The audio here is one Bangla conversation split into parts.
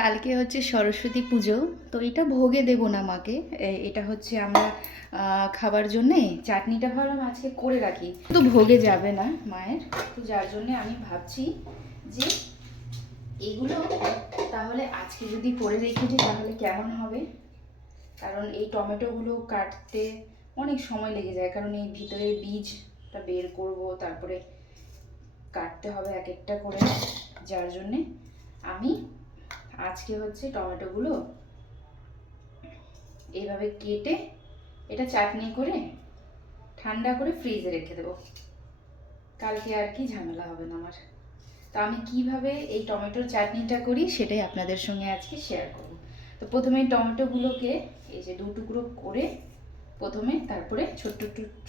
কালকে হচ্ছে সরস্বতী পুজো, তো এটা ভোগে দেব না মাকে। এটা হচ্ছে আমরা খাবার জন্যে চাটনিটা ভাবলাম আজকে করে রাখি, তো ভোগে যাবে না মায়ের। তো যার জন্যে আমি ভাবছি যে এগুলো তাহলে আজকে যদি করে রেখে দিই তাহলে কেমন হবে। কারণ এই টমেটোগুলো কাটতে অনেক সময় লেগে যায়, কারণ এই ভিতরে বীজটা বের করব, তারপরে কাটতে হবে এক একটা করে। যার জন্যে আমি আজকে হচ্ছে টমেটোগুলো এইভাবে কেটে এটা চাটনি করে ঠান্ডা করে ফ্রিজে রেখে দেবো। কালকে আর কি ঝামেলা হবে না আমার। তো আমি কিভাবে এই টমেটোর চাটনিটা করি সেটাই আপনাদের সঙ্গে আজকে শেয়ার করব। তো প্রথমে টমেটোগুলোকে এই যে দু টুকরো করে প্রথমে, তারপরে ছোট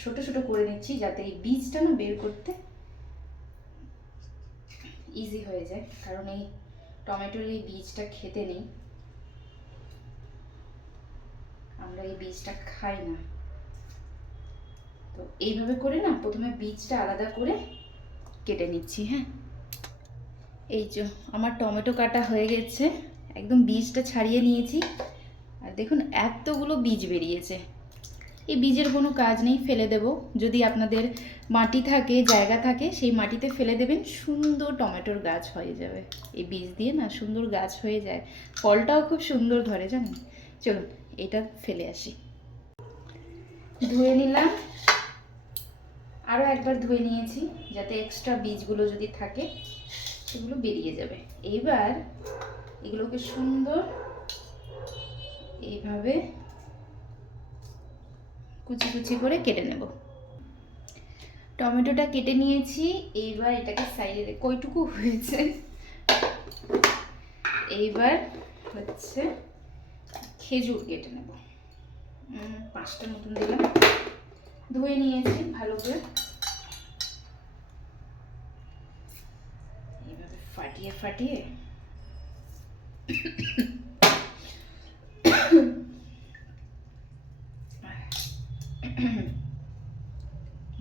ছোট ছোট করে নিচ্ছি যাতে এই বীজটা না বের করতে ইজি হয়ে যায়, কারণ এই টমেটোর এই বীজটা খেতে নেই, আমরা এই বীজটা খাই না। তো এইভাবে করে না প্রথমে বীজটা আলাদা করে কেটে নিচ্ছি। হ্যাঁ, এই যে আমার টমেটো কাটা হয়ে গেছে, একদম বীজটা ছাড়িয়ে নিয়েছি। আর দেখুন এতগুলো বীজ বেরিয়েছে। এই বীজের কোনো কাজ নেই, ফেলে দেব। যদি আপনাদের মাটি থাকে, জায়গা থাকে, সেই মাটিতে ফেলে দেবেন, সুন্দর টমেটোর গাছ হয়ে যাবে। এই বীজ দিয়ে না সুন্দর গাছ হয়ে যায়, ফলটাও খুব সুন্দর ধরে, জানেন। চলুন এটা ফেলে আসি। ধুয়ে নিলাম, আরও একবার ধুয়ে নিয়েছি যাতে এক্সট্রা বীজগুলো যদি থাকে সেগুলো বেরিয়ে যাবে। এইবার এগুলোকে সুন্দর এইভাবে কুচি কুচি করে কেটে নেব। টমেটোটা কেটে নিয়েছি, এইবার এটাকে সাইডে কইটুকু হয়েছে। এইবার হচ্ছে খেজুর কেটে নেব, 5টা মতন দিলাম। ধুয়ে নিয়েছি ভালো করে, এইভাবে ফাটিয়ে ফাটিয়ে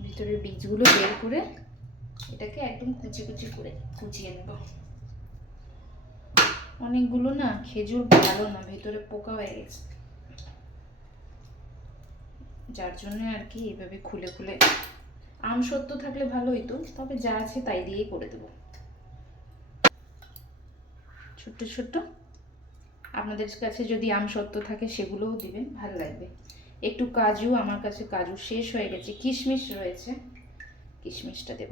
ভিতরের বীজগুলো বের করে এটাকে একদম কুচি কুচি করে কুচিয়ে নেব। অনেকগুলো না খেজুর ভালো না, ভেতরে পোকা হয়ে গেছে, যার জন্য আর কি এইভাবে খুলে খুলে। আমসত্ত্ব থাকলে ভালো হইতো, তবে যা আছে তাই দিয়েই করে দেবো। ছোট্ট ছোট্ট, আপনাদের কাছে যদি আমসত্ত্ব থাকে সেগুলোও দিবেন, ভালো লাগবে। একটু কাজু, আমার কাছে কাজু শেষ হয়ে গেছে, কিশমিশ রয়েছে, কিশমিশটা দেব।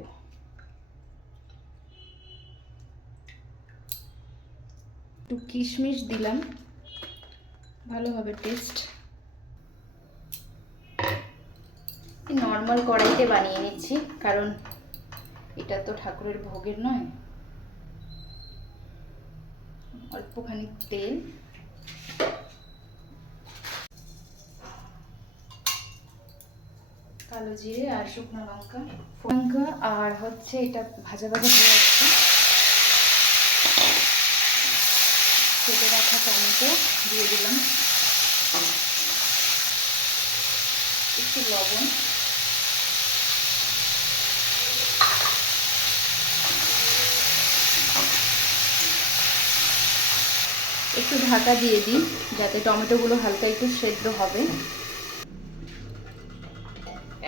একটু কিশমিশ দিলাম, ভালো হবে টেস্ট। নর্মাল কড়াইতে বানিয়ে নিচ্ছি, কারণ এটা তো ঠাকুরের ভোগের নয়। অল্পখানি তেল, কালো জিরে আর শুকনো লঙ্কা লঙ্কা, আর হচ্ছে এটা ভাজা ভাজা হয়ে যাচ্ছে। কেটে রাখা টমেটো দিয়ে দিলাম, একটু লবণ, একটু ঢাকা দিয়ে দিই যাতে টমেটোগুলো হালকা একটু সেদ্ধ হবে।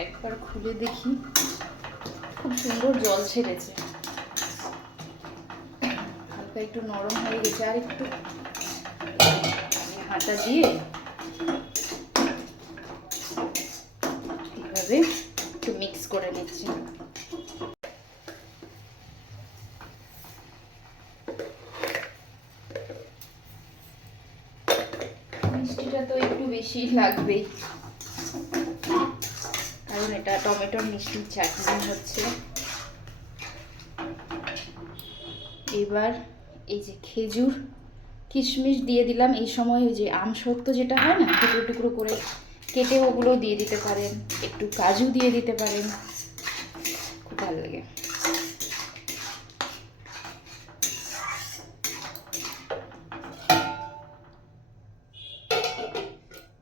একবার খুলে দেখি, খুব সুন্দর জল ছেড়েছে, হালকা একটু নরম হয়ে গেছে। আর একটু হাতা দিয়ে এইভাবে একটু মিক্স করে নিচ্ছি। মিষ্টিটা তো একটু বেশি লাগবেই, কারণ এটা টমেটোর মিষ্টির চাটনি হচ্ছে। এবার এই যে খেজুর কিশমিশ দিয়ে দিলাম। এই সময় ওই যে আমসত্ত্ব যেটা হয় না, টুকরো টুকরো করে কেটে ওগুলো দিয়ে দিতে পারেন, একটু কাজু দিয়ে দিতে পারেন, খুব ভালো লাগে।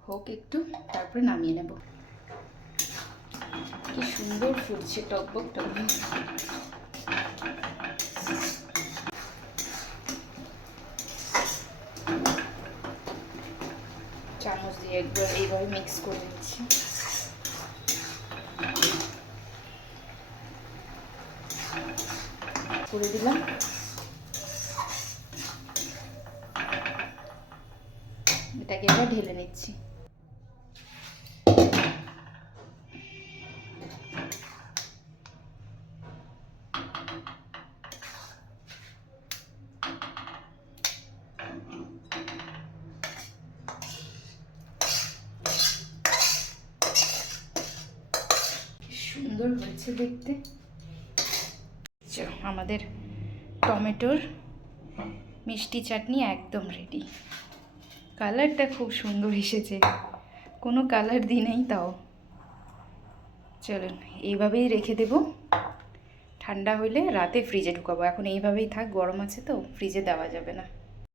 হোক একটু, তারপরে নামিয়ে নেব। কি সুন্দর ফুটছে, টকবক টকবক। যে একবার এইভাবে মিক্স করে নিচ্ছি। করে দিলাম। এটাকে এবার ঢেলে নিচ্ছি। সুন্দর হয়েছে দেখতে। আমাদের টমেটোর মিষ্টি চাটনি একদম রেডি। কালারটা খুব সুন্দর এসেছে, কোনো কালার দিই নাই তাও। চলুন এইভাবেই রেখে দেব, ঠান্ডা হইলে রাতে ফ্রিজে ঢুকাবো। এখন এইভাবেই থাক, গরম আছে তো ফ্রিজে দেওয়া যাবে না।